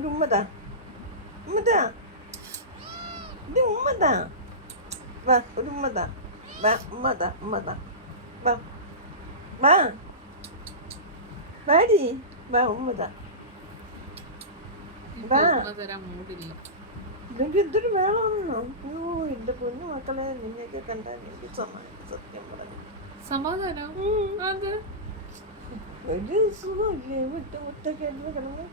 ഒരു ഉമ്മതാ ഉമ്മതാ ഇത് ഉമ്മതാ വാ ഒരു ഉമ്മതാ വാ ഉമ്മതാ ഉമ്മതാ വാ വാ വാടി വാ ഉമ്മതാ വാ നിങ്ങൾക്ക് എന്തൊരു വേണമെന്നോ അയ്യോ എൻ്റെ പൊന്നു മക്കളെ നിന്നെയൊക്കെ കണ്ടാൽ എനിക്ക് സത്യം പറഞ്ഞു സമാധാനം ഒരു സുഖമില്ലേ മുറ്റൊക്കെ ആയിരുന്നു കിടന്ന്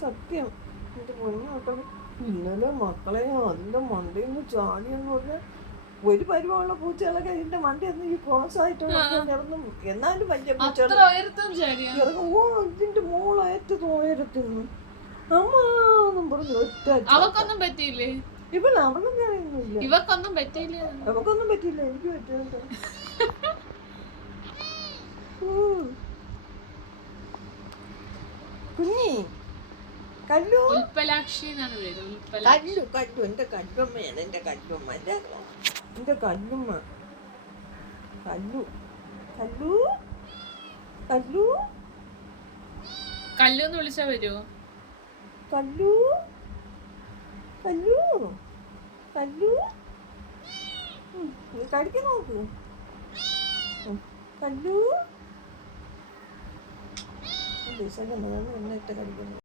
സത്യം എൻ്റെ പൊന്നു മക്കളെ ഇന്നലെ മക്കളെ അതിൻ്റെ മണ്ടയിൽ നിന്ന് ചാടിയെന്ന് പറഞ്ഞാൽ ഒരു പരിവാനുള്ള പൂച്ചകളൊക്കെ ഇതിന്റെ മണ്ടയൊന്നും ഈ ക്രോസായിട്ട് കിടന്നു എന്നാലും വലിയ പൂച്ചകൾ ഇറങ്ങും ഓ ഇതിന്റെ മോളേറ്റത് ഉയരത്തിന്ന് അമ്മാന്നും പറഞ്ഞു ഒറ്റ അവക്കൊന്നും പറ്റിയില്ലേ ഇവള് അവളൊന്നും അറിയുന്നില്ല ഇവക്കൊന്നും പറ്റിയില്ല അവക്കൊന്നും പറ്റിയില്ല എനിക്ക് പറ്റുന്നുണ്ട് കുഞ്ഞി കല്ലു ഉൽപ്പലാക്ഷി എന്നാണ് പേര് കല്ലു കല്ലു എന്റെ കല്ലുമ്മയാണ് എന്റെ കല്ലുമ്മ എന്റെ കല്ലുമ്മ കല്ലു കല്ലു കല്ലു കല്ലു എന്ന് വിളിച്ചാ വരുമോ കല്ലു കല്ലു കല്ലു നീ കടിക്കാൻ നോക്കൂ കല്ലു എന്നിട്ട് കടിക്കുന്നു